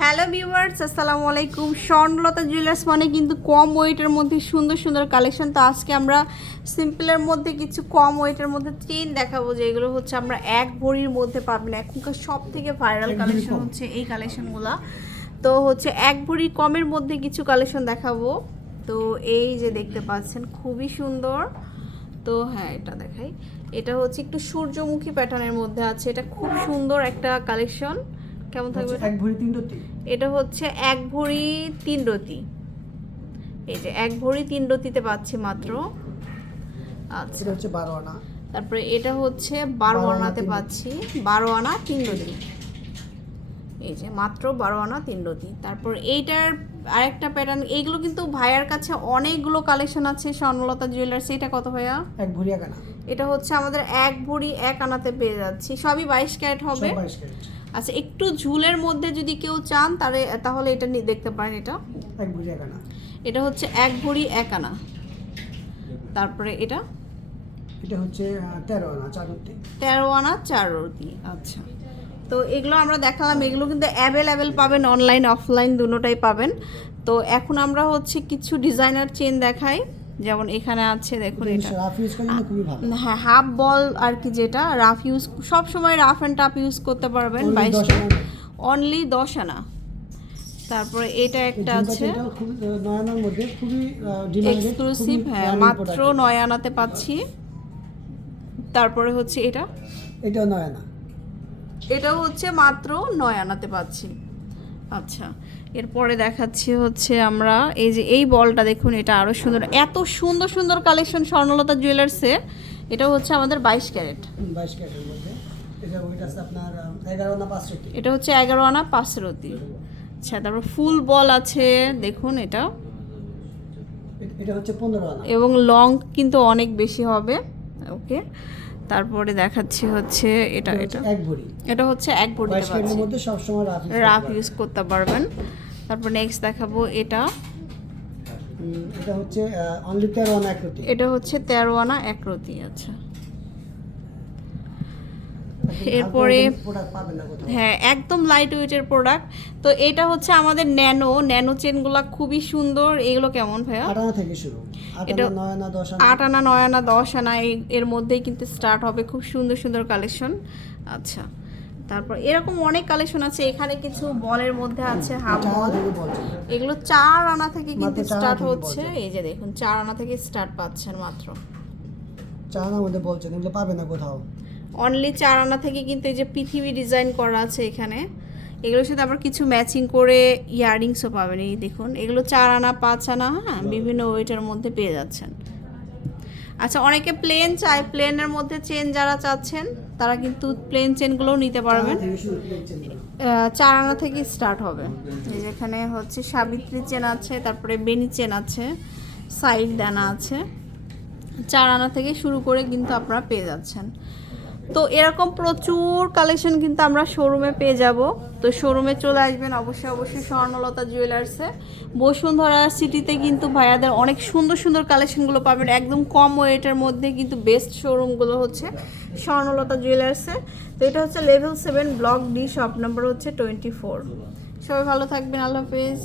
Hello viewers আসসালামু আলাইকুম। স্বর্ণলতা jewellers মানে কিন্তু কম ওয়েটের মধ্যে সুন্দর সুন্দর কালেকশন। তো আজকে আমরা সিম্পলের মধ্যে কিছু কম ওয়েটের মধ্যে চেন দেখাবো যেগুলো হচ্ছে আমরা এক ভরির মধ্যে পাবেন। এখনকার সব থেকে ভাইরাল কালেকশন হচ্ছে এই কালেকশনগুলো। তো হচ্ছে এক ভরি কমের মধ্যে কিছু কালেকশন দেখাবো। তো এই যে দেখতে পাচ্ছেন খুবই সুন্দর। তো হ্যাঁ এটা দেখাই। এটা হচ্ছে একটু সূর্যমুখী প্যাটার্নের মধ্যে আছে। এটা খুব সুন্দর একটা কালেকশন। কেমন থাকবে? এক ভরি তিন রতি। এটা হচ্ছে এক ভরি তিন রতি। এই যে এক ভরি তিন রতিতে পাচ্ছি মাত্র। আচ্ছা। এটা হচ্ছে বারো আনা। তারপরে এটা হচ্ছে বারো বারো আনা আনাতে পাচ্ছি বারো আনা তিন রতি। এই যে মাত্র বারো আনা তিন রতি। তারপর এইটার আরেকটা প্যাটার্ন এইগুলো কিন্তু ভাইয়ার কাছে অনেকগুলো কালেকশন আছে স্বর্ণলতা জুয়েলার্স এটা কত ভাইয়া? এক ভরি এক আনা। এটা হচ্ছে আমাদের এক ভরি এক আনাতে পেয়ে যাচ্ছি। সবই বাইশ ক্যারেট হবে। আচ্ছা একটু ঝুলের মধ্যে যদি কেউ চান তাহলে তাহলে এটা দেখতে পারেন এটা। এক ভরি এক আনা। এটা হচ্ছে এক ভরি এক আনা। তারপরে এটা? এটা হচ্ছে তেরো আনা চার তেরো আনা চার আচ্ছা। তো এগুলো আমরা দেখালাম। এগুলো কিন্তু অ্যাভেলেবেল পাবেন অনলাইন অফলাইন দুটোটাই পাবেন। তো এখন আমরা হচ্ছে কিছু ডিজাইনার চেন দেখাই। যেমন এখানে আছে দেখুন এটা হ্যাঁ হাফ বল আর কি যেটা রাফ ইউজ সব সময় রাফ অ্যান্ড টাফ ইউজ করতে পারবেন বাইশ অনলি দশ আনা। তারপরে এটা একটা আছে। এক্সক্লুসিভ হ্যাঁ মাত্র নয় আনাতে পাচ্ছি। তারপরে হচ্ছে এটা। এটা নয় আনা। এটাও হচ্ছে মাত্র নয় আনাতে পাচ্ছি। আচ্ছা। এরপরে দেখাচ্ছি হচ্ছে আমরা এই যে এই বলটা দেখুন এটা আরও সুন্দর। এত সুন্দর সুন্দর কালেকশন স্বর্ণলতা জুয়েলার্সের এটা হচ্ছে আমাদের বাইশ ক্যারেট। বাইশ ক্যারেটের মধ্যে। এটা ওইট আছে আপনার আহ, এগারো আনা পাঁচ রতি এটা হচ্ছে এগারো আনা পাঁচ রতি আচ্ছা তারপর ফুল বল আছে দেখুন এটা। এটা হচ্ছে পনেরো আনা এবং লং কিন্তু অনেক বেশি হবে। ওকে তারপরে দেখাচ্ছি হচ্ছে এটা এটা এটা। হচ্ছে এক ভরি। এটা হচ্ছে এক বডিতে মধ্যে সবসময় রাফ রাফ ইউজ করতে পারবেন। তারপর নেক্সট দেখাবো এটা। এটা হচ্ছে অনলি তেরো আনা এক রতি এটা হচ্ছে তেরো আনা এক রতি আচ্ছা এরপরে- হ্যাঁ একদম লাইট ওয়েটের প্রোডাক্ট তো এটা হচ্ছে আমাদের ন্যানো। ন্যানো চেনগুলো খুবই সুন্দর। এগুলো কেমন ভাইয়া? আট আনা থেকে শুরু। এটা- আট আনা। নয় আনা দশ আনা এর মধ্যেই কিন্তু স্টার্ট হবে খুব সুন্দর সুন্দর কালেকশন আচ্ছা। তারপর এরকম অনেক কালেকশন আছে। এখানে কিছু বলের মধ্যে আছে হাফ বল এগুলো চার আনা থেকে কিন্তু আনা স্টার্ট হচ্ছে। এই যে দেখুন চার আনা থেকে স্টার্ট পাচ্ছেন মাত্র। চার আনার মধ্যে বলছেন এগুলো পাবে না কোথাও। অনলি চার আনা থেকে কিন্তু এই যে পৃথিবী ডিজাইন করা আছে এখানে। এগুলোর সাথে আবার কিছু ম্যাচিং করে ইয়াররিংসও পাবেন। এই দেখুন এগুলো চার আনা পাঁচ আনা হ্যাঁ বিভিন্ন ওয়েটের মধ্যে পেয়ে যাচ্ছেন। আচ্ছা অনেকে প্লেন চায় প্লেনের মধ্যে চেন যারা চাচ্ছেন তারা কিন্তু প্লেন চেনগুলোও নিতে পারবেন। চার আনা থেকে স্টার্ট হবে। এই যে এখানে হচ্ছে সাবিত্রী চেন আছে তারপরে বেনি চেন আছে সাইড দানা আছে। চার আনা থেকে শুরু করে কিন্তু আপনারা পেয়ে যাচ্ছেন। তো এরকম প্রচুর কালেকশন কিন্তু আমরা শোরুমে পেয়ে যাব। তো শোরুমে চলে আসবেন অবশ্যই অবশ্যই স্বর্ণলতা জুয়েলার্সে বসুন্ধরা সিটিতে কিন্তু ভাইয়াদের অনেক সুন্দর সুন্দর কালেকশনগুলো পাবেন। একদম কম ওয়েটের মধ্যে কিন্তু বেস্ট শোরুমগুলো হচ্ছে স্বর্ণলতা জুয়েলার্সে তো এটা হচ্ছে level seven block D shop number হচ্ছে টোয়েন্টি ফোর সবাই ভালো থাকবেন, আল্লাহ হাফেজ।